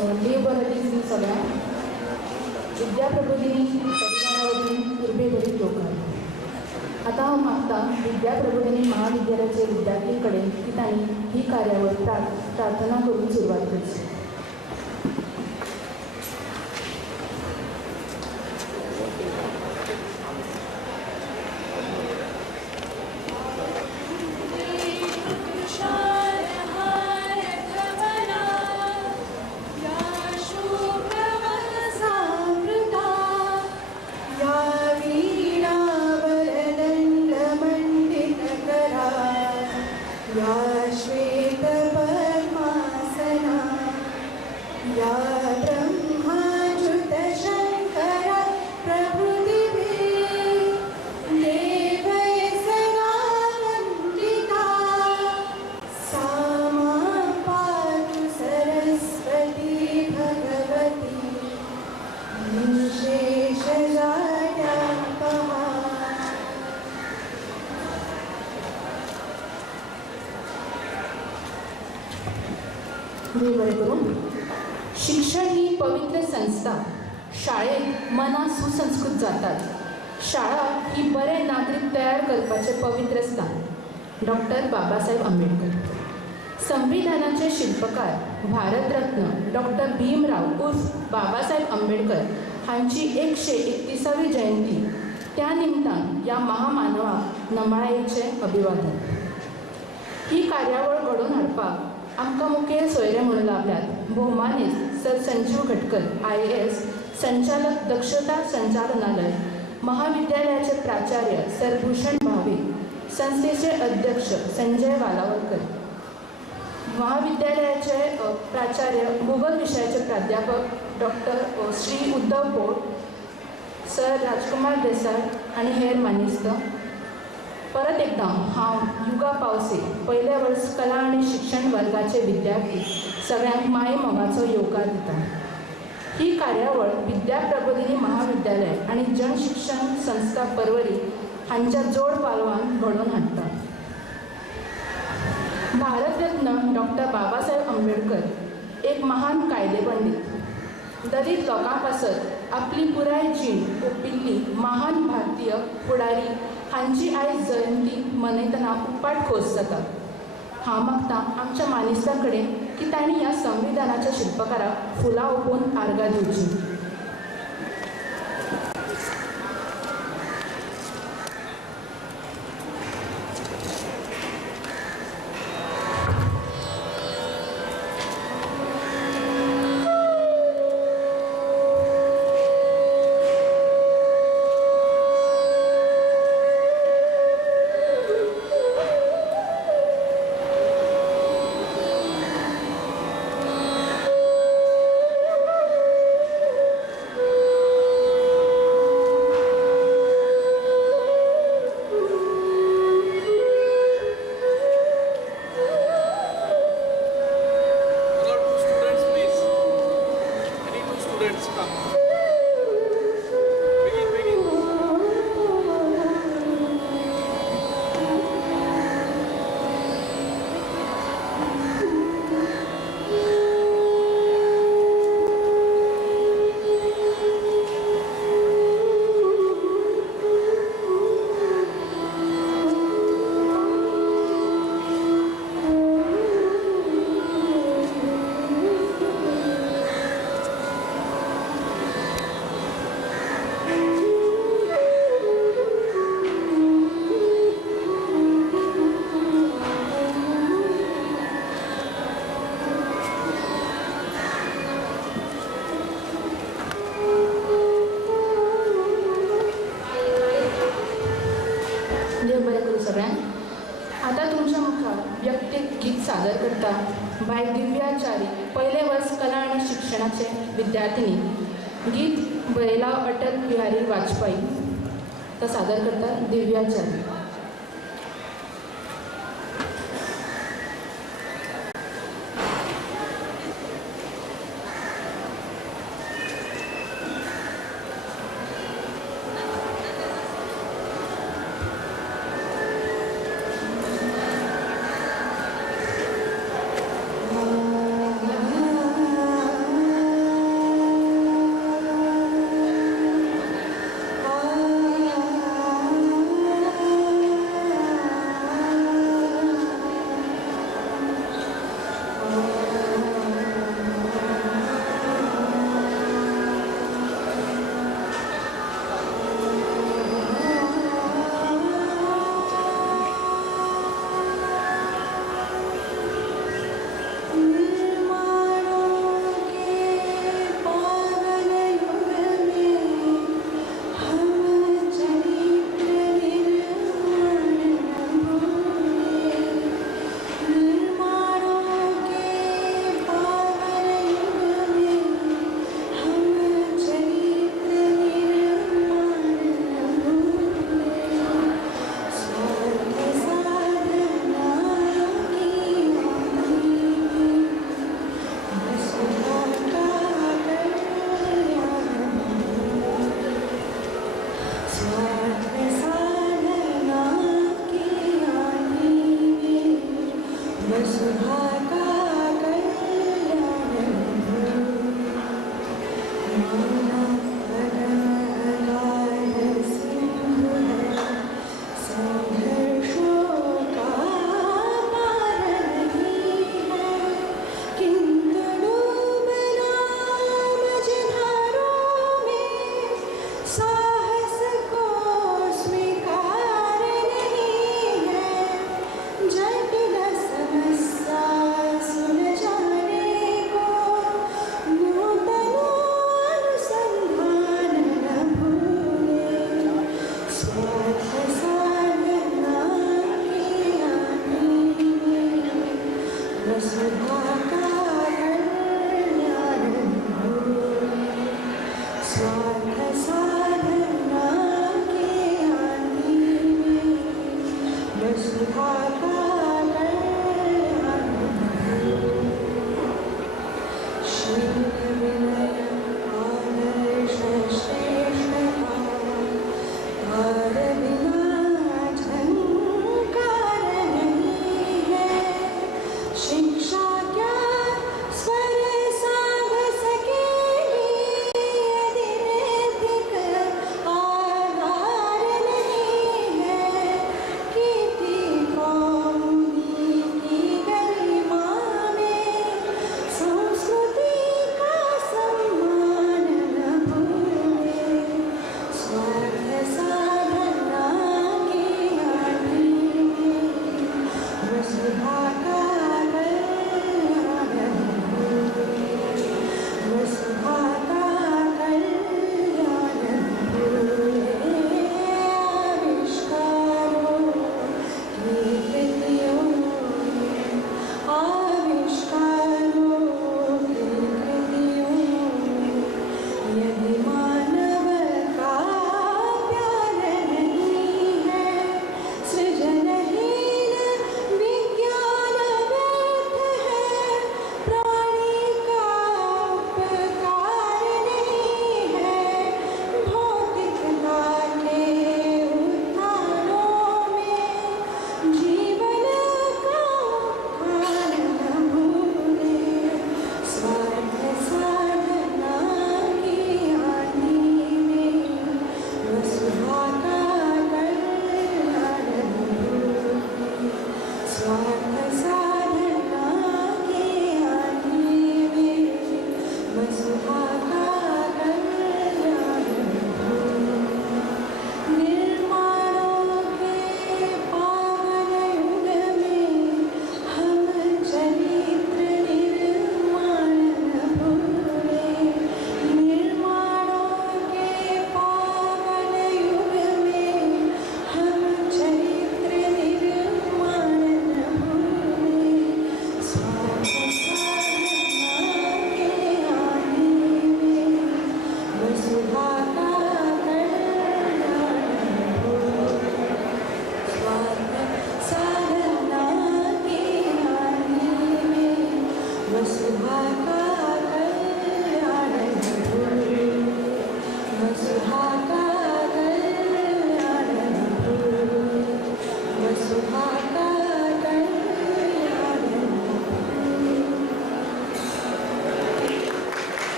देव बरं दिसली सगळ्या विद्याप्रबोधिनी परिवारावरून पूर्वेवरील लोक आहेत. आता हांव मागता विद्याप्रबोधिनी महाविद्यालयाचे विद्यार्थी कडेन की तांणी ही कार्यावळ प्रार्थना करून सुरवात करची. शिक्षण ही पवित्र संस्था. शाळेत मनां सुसंस्कृत जातात. शाळा ही बरे नागरिक तयार करपाचे पवित्र स्थान. डॉक्टर बाबासाहेब आंबेडकर. संविधानाचे शिल्पकार भारतरत्न डॉक्टर भीमराव उर्फ बाबासाहेब आंबेडकर हांची 131वी जयंती. त्या निमतान या महामानवाक नमळायेचे अभिवादन. ही कार्यावळ घडोवन हाडपाक आमकां मुखेल सोयरे म्हणून लाभल्यात भोवमानीस सर संजीव घटकर IAS संचालक दक्षता संचालनालय, महाविद्यालयाचे प्राचार्य सर भूषण भावे, संस्थेचे अध्यक्ष संजय वालावलकर, महाविद्यालयाचे प्राचार्य भूगोल विषयाचे प्राध्यापक डॉक्टर श्री उद्धव पोळ, सर राजकुमार देसाई आणि हेर मानेस्त. परत एकदा हांव युगा पावसे पयले वर्स कला आणि शिक्षण वर्गाचे विद्यार्थी सगळ्यांक माये मोगाचो येवकार दिता. ही कार्यावळ विद्याप्रबोधिनी महाविद्यालय आणि जनशिक्षण संस्था परवरी हांच्या जोड पालवान घडोवन हाडटा. भारतरत्न डॉक्टर बाबासाहेब आंबेडकर एक महान कायदे पंडित. दलित लोकां पासत आपली पुराय जीण ओंपिल्ली महान भारतीय फुडारी हांची आयज जयंती मनयतना उपाट खोस जाता. हांव मागता आमच्या मानेस्तां कडेन की तांणी ह्या संविधानाच्या शिल्पकाराक फुलां ओंपोवन आर्गां दिवची. सादर करता बाय दिव्याचारी पहिले वर्ष कला आणि शिक्षणाचे विद्यार्थिनी. गीत बरयला अटल बिहारी वाजपेयी. तो सादर करता दिव्याचारी.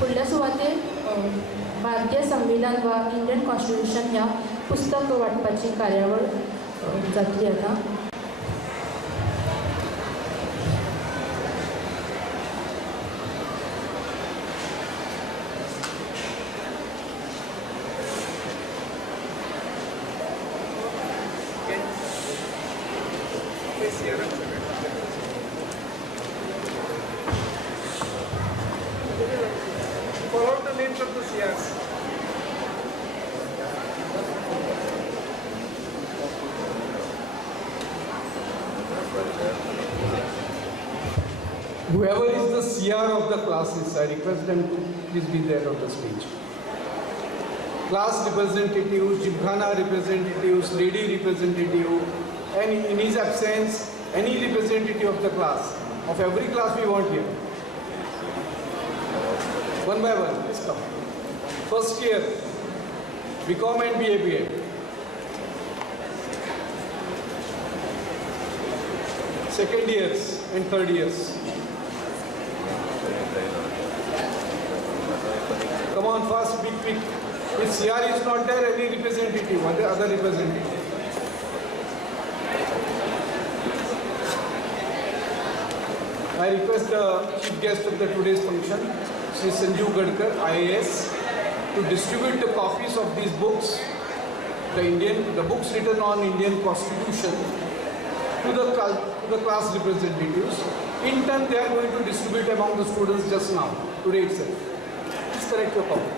पुढल्या सुवातेर भारतीय संविधान वा इंडियन कॉन्स्टिट्यूशन ह्या पुस्तक वाटपाची कार्यावळ जातली आता. Whoever is the CR of the classes, I request them to please be there on the stage. Class representatives, Gymkhana representatives, lady representative, and in his absence, any representative of the class, of every class we want here. One by one, please come. First year, BCom and BA. Second years and third years. Come on, fast, quick. If CR is not there, any representative, other representative. I request the chief guest of the today's function, Sri Sanjeev Gadkar, IAS, to distribute the copies of these books, the books written on Indian Constitution, to the class representatives. In turn, they are going to distribute among the students just now, today itself. Please correct your copy.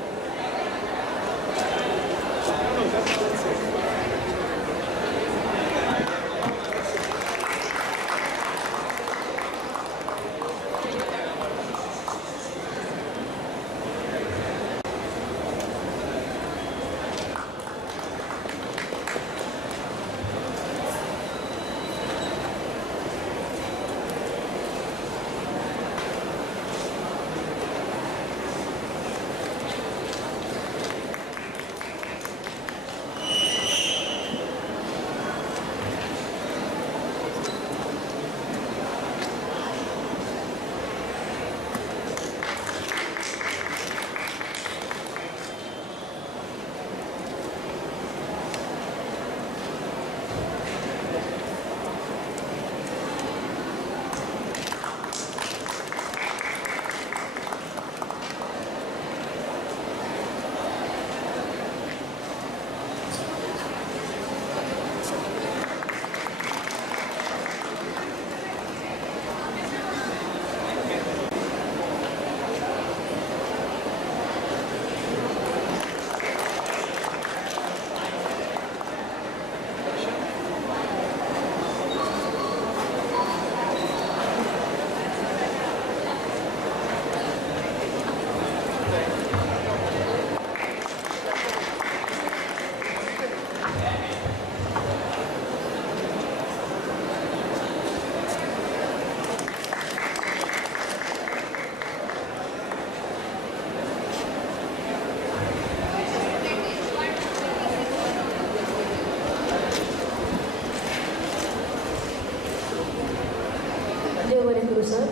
देव बरें करूं sir.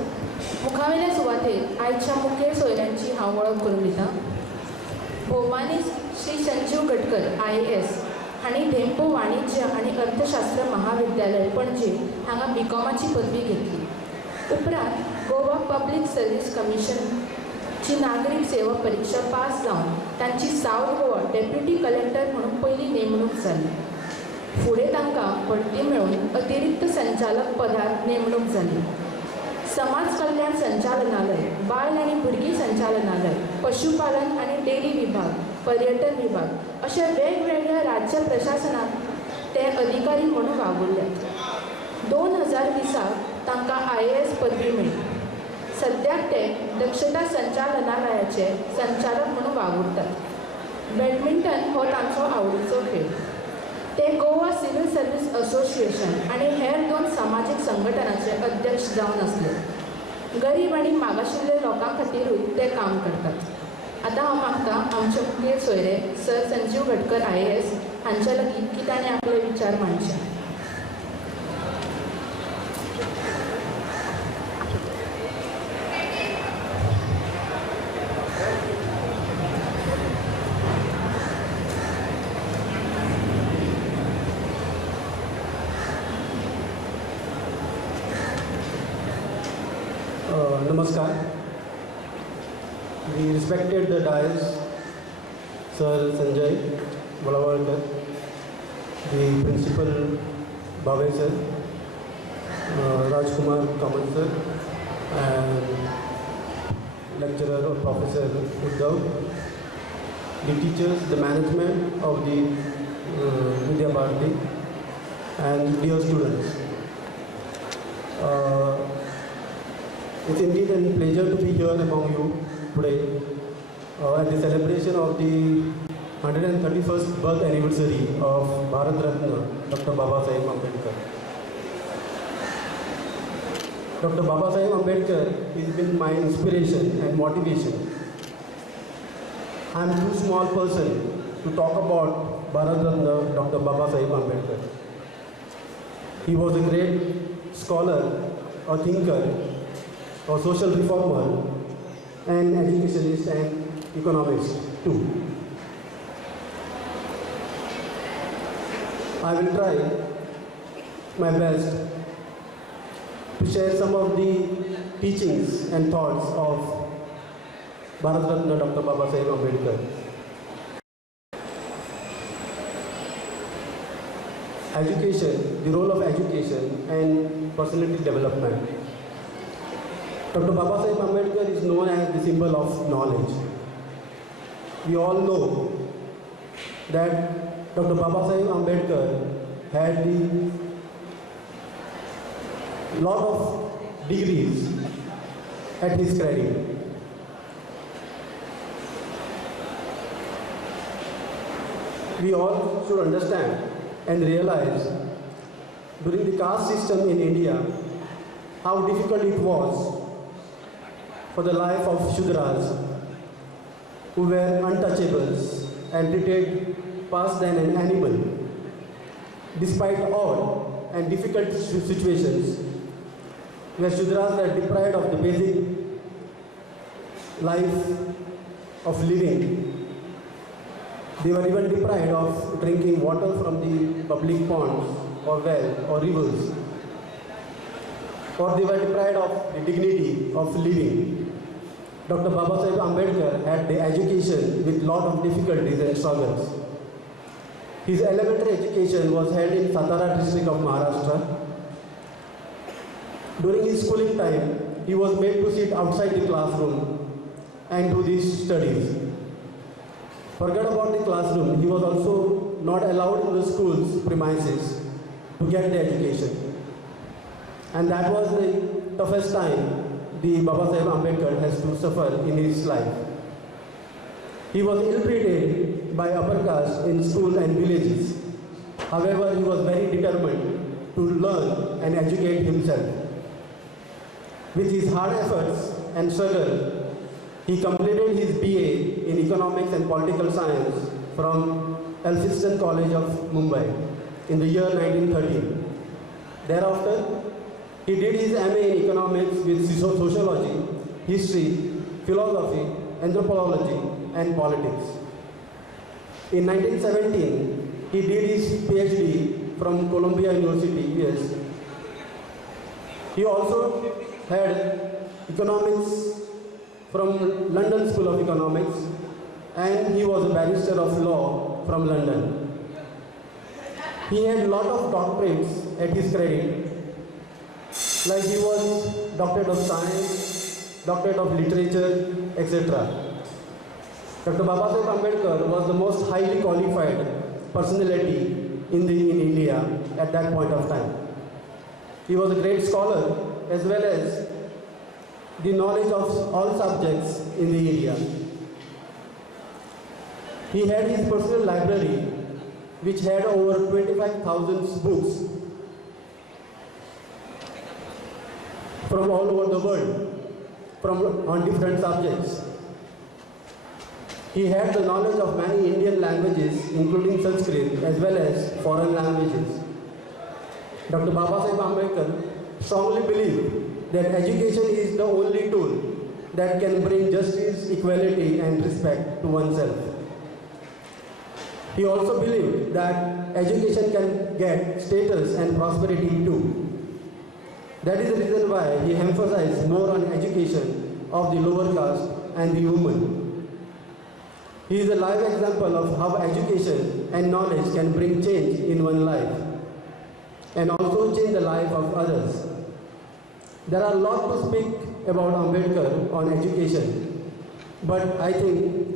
मुखावेल्या सुवातेर आयच्या मुखेल सोयऱ्यांची हांव वळख करून दितां. भोवमानी Shri Sanjeev Gadkar IAS हांणी धेंपो वाणिज्य आनी अर्थशास्त्र महाविद्यालय पणजे हांगा BCOMची पदवी घेतली. उपरांत गोवा पब्लीक सर्वीस कमिशनची नागरीक सेवा परीक्षा पास जावन तांची सावथ गोवा डेप्युटी कलेक्टर म्हणून पयली नेमणूक जाली. फुडें तांकां बडटी मेळून अतिरिक्त संचालक पदार नेमणूक जाली. समाज कल्याण संचालनालय, बाळ आनी भुरगीं संचालनालय, पशुपालन आनी डेरी विभाग, पर्यटन विभाग अशा वेगवेगळ्या राज्य प्रशासनात ते अधिकारी म्हणून वावुरल्यात. 2020 तांकां IAS पदवी मेळ्ळी. सद्याक ते दक्षता संचालनालयाचे संचालक म्हणून वावुरतात. बॅडमिंटन हो तांचो आवडीचो खेळ. ते गोवा सिव्हिल सर्व्हिस असोसिएशन आनी हेर 2 सामाजीक संघटनांचे अध्यक्ष जावन आसले. गरीब आनी मागाशिल्ले लोकां खातीरूय ते काम करतात. आतां हांव मागतां आमचे मुखेल सोयरे सर संजीव गडकर IAS हांच्या लागीं की ताणें आपले विचार मांडचे. Namaskar. We respected the dais, Sir Sanjay Balawarkar, the Principal Bhavay Sir, Rajkumar Kamal Sir, and Lecturer or Professor Uddhav, the teachers, the management of the Vidya Bharati, and dear students. It's indeed a pleasure to be here among you today at the celebration of the 131st birth anniversary of Bharat Ratna, Dr. Babasaheb Ambedkar. Dr. Babasaheb Ambedkar has been my inspiration and motivation. I am too small person to talk about Bharat Ratna, Dr. Babasaheb Ambedkar. He was a great scholar, a thinker, a social reformer, and educationist and economist too. I will try my best to share some of the teachings and thoughts of Bharat Ratna Dr. Babasaheb Ambedkar. Education, the role of education and personality development. Dr. Babasaheb Ambedkar is known as the symbol of knowledge. We all know that Dr. Babasaheb Ambedkar had the lot of degrees at his credit. We all should understand and realize during the caste system in India how difficult it was for the life of Shudras who were untouchables and treated past than an animal. Despite odd and difficult situations where Shudras were deprived of the basic life of living, they were even deprived of drinking water from the public ponds or well or rivers, or they were deprived of the dignity of living. Dr. Babasaheb Ambedkar had the education with lot of difficulties and struggles. His elementary education was held in Satara district of Maharashtra. During his schooling time, he was made to sit outside the classroom and do these studies. Forget about the classroom, he was also not allowed in the school's premises to get the education. And that was the toughest time the Babasaheb Ambedkar has to suffer in his life. He was ill-treated by upper caste in school and villages. However, he was very determined to learn and educate himself. With his hard efforts and struggle, he completed his BA in Economics and Political Science from Elphinstone College of Mumbai in the year 1913. Thereafter, He did his MA in economics with sociology, history, philosophy, anthropology, and politics. In 1917, he did his PhD from Columbia University, US. He also had economics from London School of Economics, and he was a barrister of law from London. He had a lot of doctorates at his credit, like he was Doctorate of Science, Doctorate of Literature, etc. Dr. Babasaheb Ambedkar was the most highly qualified personality in India at that point of time. He was a great scholar as well as the knowledge of all subjects in the India. He had his personal library which had over 25,000 books from all over the world on different subjects. He had the knowledge of many Indian languages, including Sanskrit, as well as foreign languages. Dr. Babasaheb Ambedkar strongly believed that education is the only tool that can bring justice, equality, and respect to oneself. He also believed that education can get status and prosperity too. That is the reason why he emphasized more on education of the lower caste and the women. He is a live example of how education and knowledge can bring change in one's life and also change the life of others. There are a lot to speak about Ambedkar on education, but I think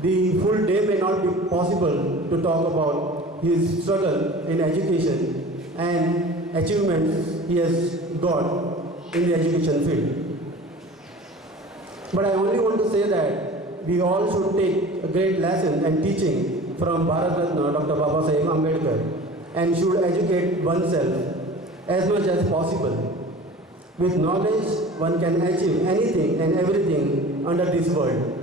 the full day may not be possible to talk about his struggle in education and achievements he has got in the education field. But I only want to say that we all should take a great lesson and teaching from Bharat Ratna Dr. Babasaheb Ambedkar and should educate oneself as much as possible. With knowledge, one can achieve anything and everything under this world.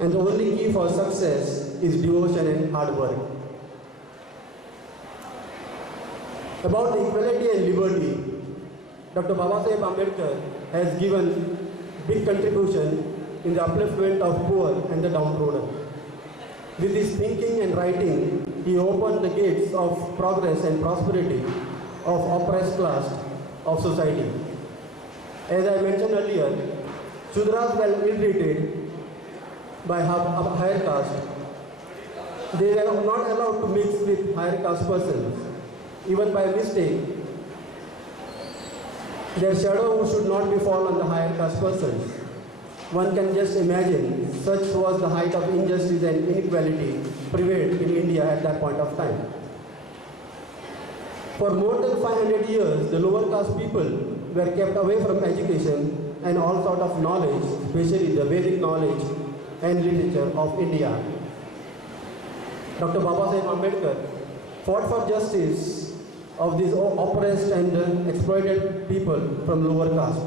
And the only key for success is devotion and hard work. About the equality and liberty, Dr. Babasaheb Ambedkar has given big contribution in the upliftment of poor and the downtrodden. With his thinking and writing, he opened the gates of progress and prosperity of oppressed class of society. As I mentioned earlier, Shudras were ill-treated by higher caste. They were not allowed to mix with higher caste persons. Even by mistake, their shadow should not befall on the higher caste persons. One can just imagine such was the height of injustice and inequality prevailed in India at that point of time. For more than 500 years, the lower caste people were kept away from education and all sort of knowledge, especially the Vedic knowledge and literature of India. Dr. Babasaheb Ambedkar fought for justice of these oppressed and exploited people from lower caste.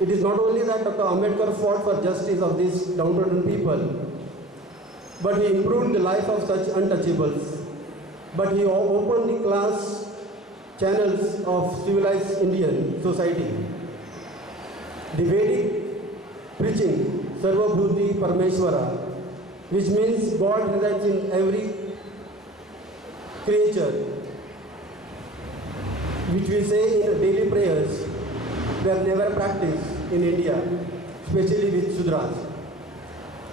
It is not only that Dr. Ambedkar fought for justice of these downtrodden people, but he improved the life of such untouchables. But he opened the class channels of civilized Indian society. The Vedic preaching, Sarvabhuti Parameshwara, which means God resides in every creature, which we say in daily prayers, were never practiced in India, especially with Shudras.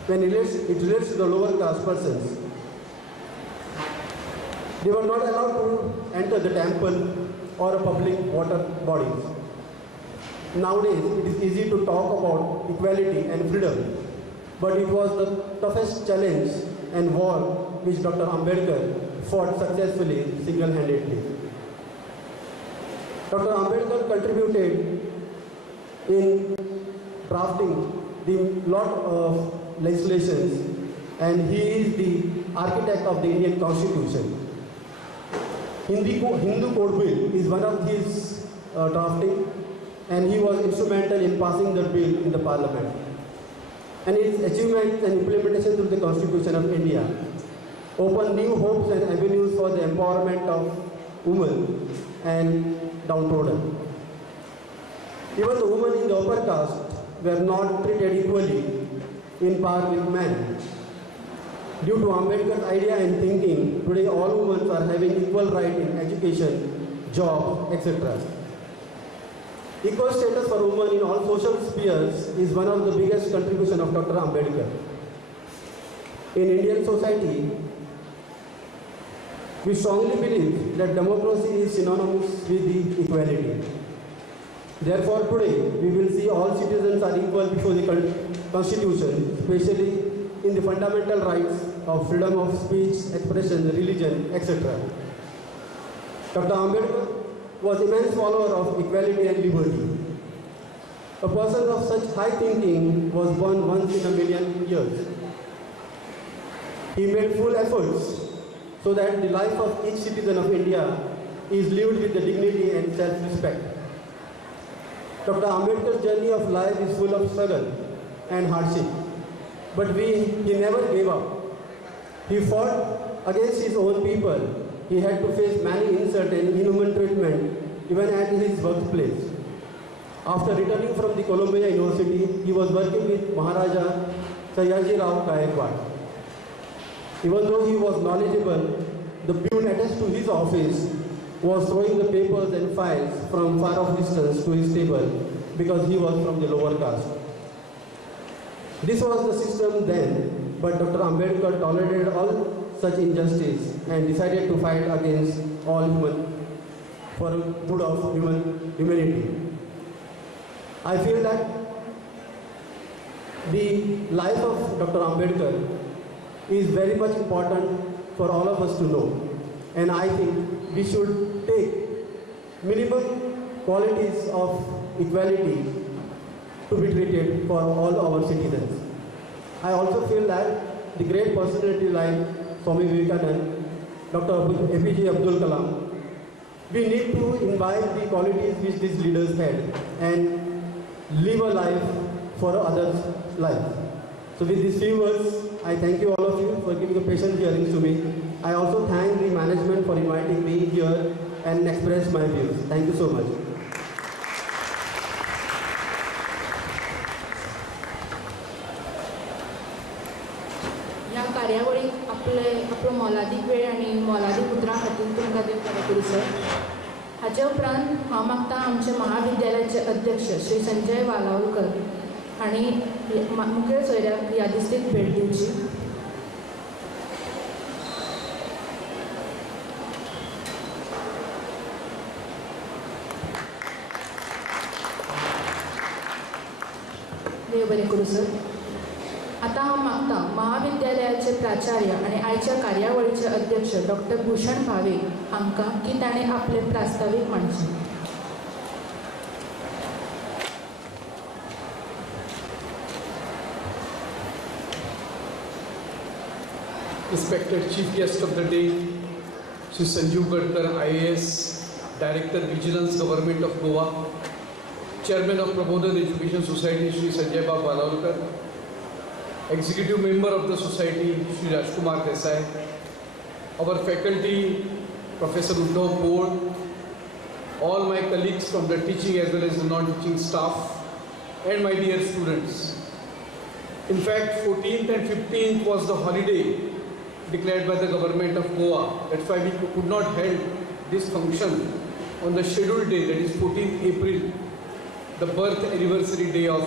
When it relates to the lower caste persons, they were not allowed to enter the temple or public water bodies. Nowadays, it is easy to talk about equality and freedom, but it was the toughest challenge and war which Dr. Ambedkar fought successfully single-handedly. Dr. Ambedkar contributed in drafting the lot of legislations, and he is the architect of the Indian Constitution. Hindu Code Bill is one of his drafting, and he was instrumental in passing the bill in the Parliament. And its achievements and implementation through the Constitution of India opened new hopes and avenues for the empowerment of women and downtrodden. Even the women in the upper caste were not treated equally in par with men. Due to Ambedkar's idea and thinking, today all women are having equal right in education, job, etc. Equal status for women in all social spheres is one of the biggest contributions of Dr. Ambedkar. In Indian society, we strongly believe that democracy is synonymous with the equality. Therefore, today we will see all citizens are equal before the Constitution, especially in the fundamental rights of freedom of speech, expression, religion, etc. Dr. Ambedkar was an immense follower of equality and liberty. A person of such high thinking was born once in a million years. He made full efforts so that the life of each citizen of India is lived with the dignity and self-respect. Dr. Ambedkar's journey of life is full of struggle and hardship, but he never gave up. He fought against his own people. He had to face many insults and inhuman treatment even at his workplace. After returning from the Columbia University, he was working with Maharaja Sayaji Rao Gaikwad. Even though he was knowledgeable, the peon attached to his office was throwing the papers and files from far off distance to his table because he was from the lower caste. This was the system then, but Dr. Ambedkar tolerated all such injustice and decided to fight against all human for the good of humanity. I feel that the life of Dr. Ambedkar is very much important for all of us to know. And I think we should take minimum qualities of equality to be treated for all our citizens. I also feel that the great personality like Swami Vivekananda, Dr. APJ Abdul Kalam, we need to imbibe the qualities which these leaders had and live a life for others' life. So with these few words, I thank you all of you for giving a patient hearing to me. I also thank the management for inviting me here and express my views. Thank you so much. ह्या कार्यावळीक आपलो मोलादीक वेळ आनी मोलादीक उतरां खातीर तुमकां देव बरें करूं सर. हाचे उपरांत हांव मागतां आमचे महाविद्यालयाचे अध्यक्ष श्री संजय वालावलकर हांणी मुखेल सोयऱ्याक यादिस्तीक भेट दिवची. देव बरें करूं सर. आतां हांव मागतां महाविद्यालयाचे प्राचार्य आनी आयच्या कार्यावळीचे अध्यक्ष डॉक्टर भूषण भावे हांकां की ताणें आपले प्रास्तावीक मांडचें. Respected Chief Guest of the day, Sri Sanjeev Gadkar, IAS, Director Vigilance Government of Goa, Chairman of Prabodhan Education Society, Sri Sanjay Bab Walalkar, Executive Member of the Society, Sri Rajkumar Desai, our faculty, Professor Uddhav Board, all my colleagues from the teaching as well as the non-teaching staff, and my dear students. In fact, 14th and 15th was the holiday declared by the government of Goa. That's why we could not hold this function on the scheduled day, that is 14th April, the birth anniversary day of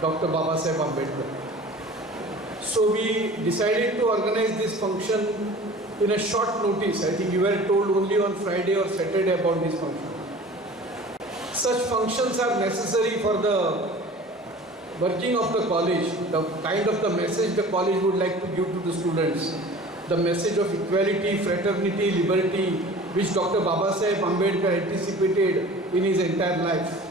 Dr. Baba Saheb Ambedkar. So we decided to organize this function in a short notice. I think we were told only on Friday or Saturday about this function. Such functions are necessary for the working of the college, the kind of the message the college would like to give to the students, the message of equality, fraternity, liberty, which Dr. Baba Saheb Ambedkar anticipated in his entire life,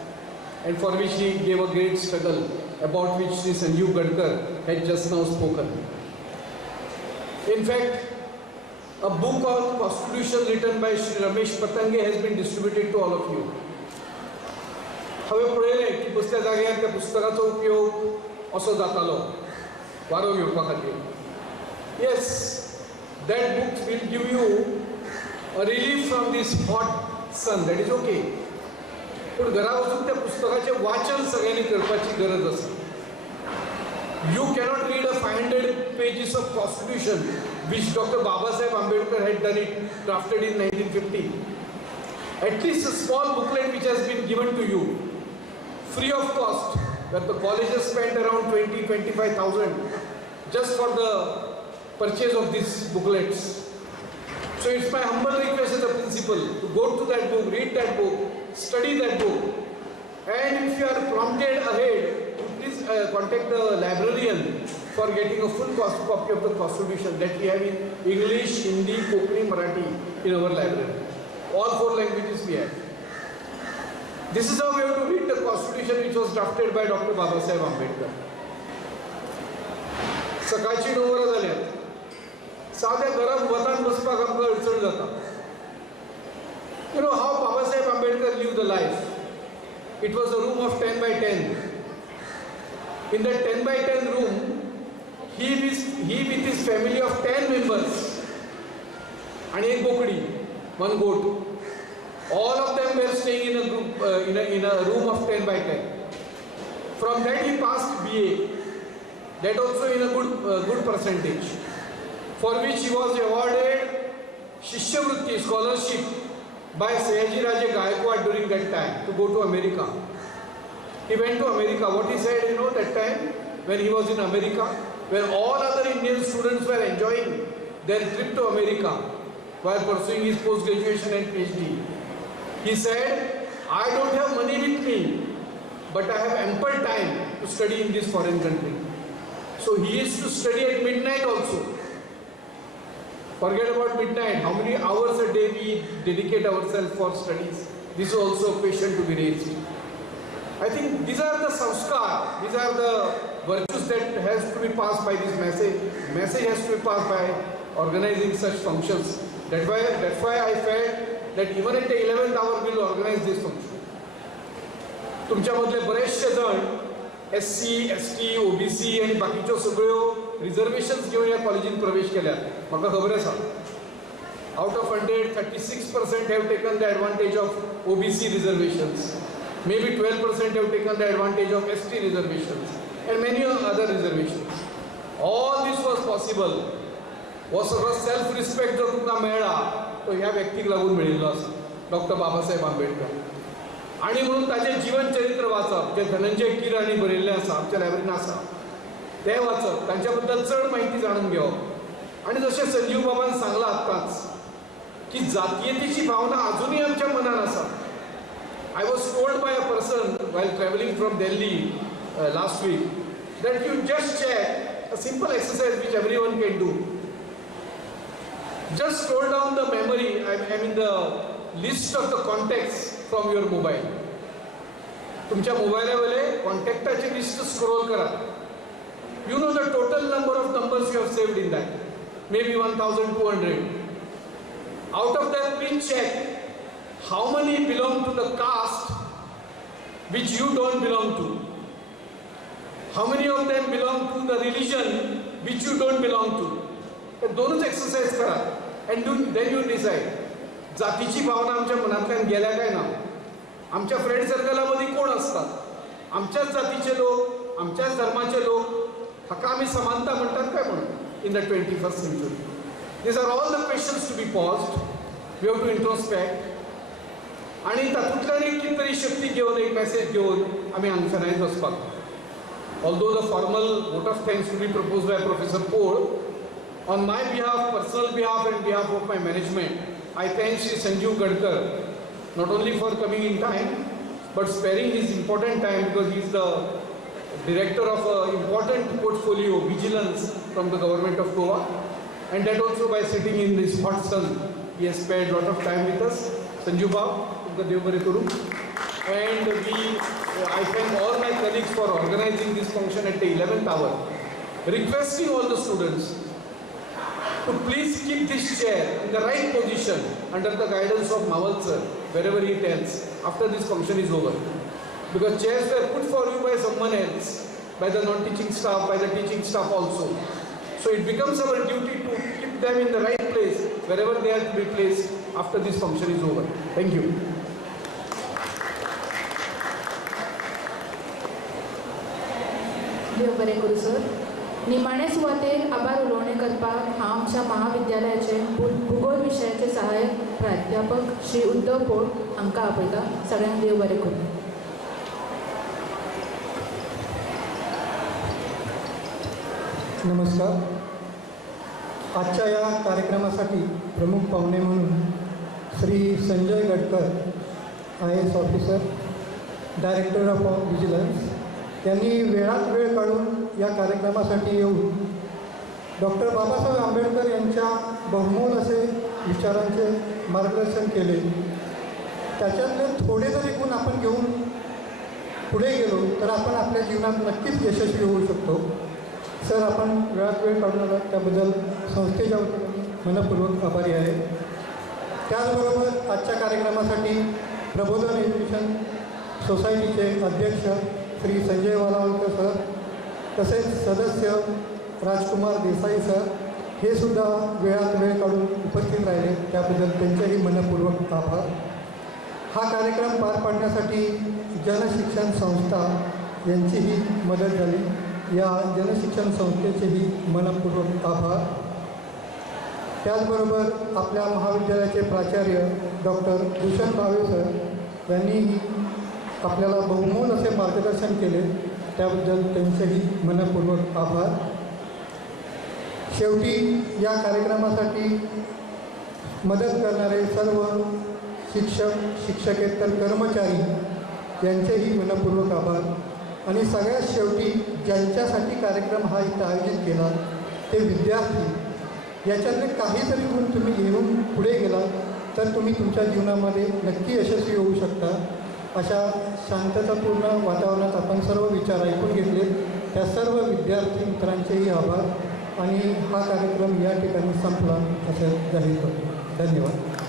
and for which he gave a great struggle, about which Sri Sanjeev Gadkar had just now spoken. In fact, a book on Constitution written by Sri Ramesh Patange has been distributed to all of you. हांवें पळयलें की बसल्या जाग्यार त्या पुस्तकाचो उपयोग असो जातालो वारो घेवपा खातीर. Yes, that book will give you a relief from this hot sun, that is okay. पण घरा वचून त्या पुस्तकाचे वाचन सगळ्यांनी करपाची गरज आसा. You cannot read a 500 pages of constitution which Dr. Babasaheb Ambedkar had done it, drafted in 1950. At least a small booklet which has been given to you, free of cost, where the college has spent around 20-25,000 just for the purchase of these booklets. So it's my humble request as a principal to go to that book, read that book, study that book, and if you are prompted ahead, please contact the librarian for getting a full copy of the constitution that we have in English, Hindi, Konkani, Marathi in our library. All 4 languages we have. This is how we have to read the constitution which was drafted by Dr. Babasaheb Ambedkar. सकाळची 9 वरां जाल्यात. साद्या घरात वतान बसपाक आमकां अडचण जाता. You know how Babasaheb Ambedkar lived the life. It was a room of 10 by 10. In that 10 by 10 room, he with his family of 10 members, and a bokdi, 1 goat. All of them were staying in a group, in a room of 10 by 10. From that he passed BA, that also in a good percentage, for which he was awarded Shishyavriti scholarship by Sayaji Raje Gaikwad during that time to go to America. He went to America. What he said, you know, that time when he was in America, where all other Indian students were enjoying their trip to America while pursuing his post-graduation and PhD. He said, I don't have money with me, but I have ample time to study in this foreign country. So he used to study at midnight also. Forget about midnight. How many hours a day we dedicate ourselves for studies? This is also a question to be raised. I think these are the sanskar, these are the virtues that has to be passed by this message. Message has to be passed by organizing such functions. That's why I felt that even at the 11th hour we will organize this function. तुमच्यामधले बरेचसे जण SC, ST, OBC आणि बाकीच्यो सगळ्यो reservations घेऊन या कॉलेजीत प्रवेश केल्यात. म्हाका खबर आसा. Out of 100, 36% have taken the advantage of OBC reservations. Maybe 12% have taken the advantage of ST reservations and many other reservations. All this was possible. हो सगळं सेल्फ रिस्पेक्ट जर तुमकां मेळ्ळा तो ह्या व्यक्तीक लागून मेळिल्लो आसा, डॉक्टर बाबासाहेब आंबेडकर. आणि म्हणून ताजें जीवन चरित्र वाचप जे धनंजय किराणी बरयल्लें आसा, आमच्या लायब्ररीन आसा, तें वाचप, तांच्या बद्दल चड म्हायती जाणून घेवप. आणि जशें संजीव बाबान सांगलां आत्ताच की जातीयतेची भावना अजूनही आमच्या मनान आसा. I was told by a person while traveling from Delhi last week that you just check a simple exercise which everyone can do. Just scroll down the memory, I mean the list of the contacts from your mobile. तुमच्या मोबाईलावले कॉन्टॅक्टाची list scroll करा. You know the total number of numbers you have saved in that. Maybe 1,200. Out of that, please check how many belong to the caste which you don't belong to. How many of them belong to the religion which you don't belong to. तर दोनच exercise करा and then you decide. जातीची भावना आमच्या मनातल्यान गेल्या काय ना. आमच्या friend सर्कलामध्ये कोण असतात, आमच्याच जातीचे लोक, आमच्याच धर्माचे लोक, हाका आमी समानता म्हणतात काय म्हणून in the 21st century. These are all the questions to be paused. We have to introspect. आणि तातूंतल्यान एक कितें तरी शक्ती घेवन एक मेसेज घेवन आमी हांगसरांय वचपाक. Although the formal vote of thanks to be proposed by Professor Paul, on my behalf, personal behalf and behalf of my management, I thank Shri Sanjeev Gadkar not only for coming in time but sparing his important time because he is the director of an important portfolio, vigilance from the government of Goa, and that also by sitting in this hot sun. He has spared a lot of time with us. Sanjeev Bab, tumka Dev bare karu. And I thank all my colleagues for organizing this function at the 11th hour, requesting all the students to please keep this chair in the right position under the guidance of Mawal sir, wherever he tells, after this function is over. Because chairs were put for you by someone else, by the non-teaching staff, by the teaching staff also. So it becomes our duty to keep them in the right place, wherever they are to be placed after this function is over. Thank you. देव बरें करूं sir. निमाणे सुवातेर आभार उलोवणें करपाक हांव आमच्या महाविद्यालयाचे भूगोल विशयाचे सहाय्यक प्राध्यापक श्री उद्धव पोट हांकां आपयता. सगळ्यांक देव बरें करूं. नमस्कार. आजच्या या कार्यक्रमासाठी प्रमुख पाहुणे म्हणून Shri Sanjay Gadkar IAS officer, director of vigilance यांनी वेळात वेळ काढून या कार्यक्रमासाठी येऊन डॉक्टर बाबासाहेब आंबेडकर यांच्या बहुमोल असे विचारांचे मार्गदर्शन केले. त्याच्यातले थोडे जरी गुण आपण घेऊन पुढे गेलो तर आपण आपल्या जीवनात नक्कीच यशस्वी होऊ शकतो. सर, आपण वेळात वेळ काढून आला त्याबद्दल संस्थेच्या वतीने मनपूर्वक आभारी आहे. त्याचबरोबर आजच्या कार्यक्रमासाठी प्रबोधन एज्युकेशन सोसायटीचे अध्यक्ष श्री संजय वालावलकर सर, तसेच सदस्य राजकुमार देसाई सर हे सुद्धा वेळात वेळ काढून उपस्थित राहिले, त्याबद्दल त्यांचेही मनपूर्वक आभार. हा कार्यक्रम पार पाडण्यासाठी जनशिक्षण संस्था यांचीही मदत झाली. या जनशिक्षण संस्थेचेही मनपूर्वक आभार. त्याचबरोबर आपल्या महाविद्यालयाचे प्राचार्य डॉक्टर भूषण भावे सर यांनीही आपल्याला बहुमोल असे मार्गदर्शन केले, त्याबद्दल त्यांचेही मनपूर्वक आभार. शेवटी या कार्यक्रमासाठी मदत करणारे सर्व शिक्षक, शिक्षकेतर कर्मचारी यांचेही मनपूर्वक आभार. आणि सगळ्यात शेवटी ज्यांच्यासाठी कार्यक्रम हा इथं आयोजित केला ते विद्यार्थी. याच्यातले काही जरी गुण तुम्ही घेऊन पुढे गेला तर तुम्ही तुमच्या जीवनामध्ये नक्की यशस्वी होऊ शकता. अशा शांततापूर्ण वातावरणात आपण सर्व विचार ऐकून घेतले. त्या सर्व विद्यार्थी मित्रांचेही आभार. आणि हा कार्यक्रम या ठिकाणी संपला असं जाहीर करतो. धन्यवाद.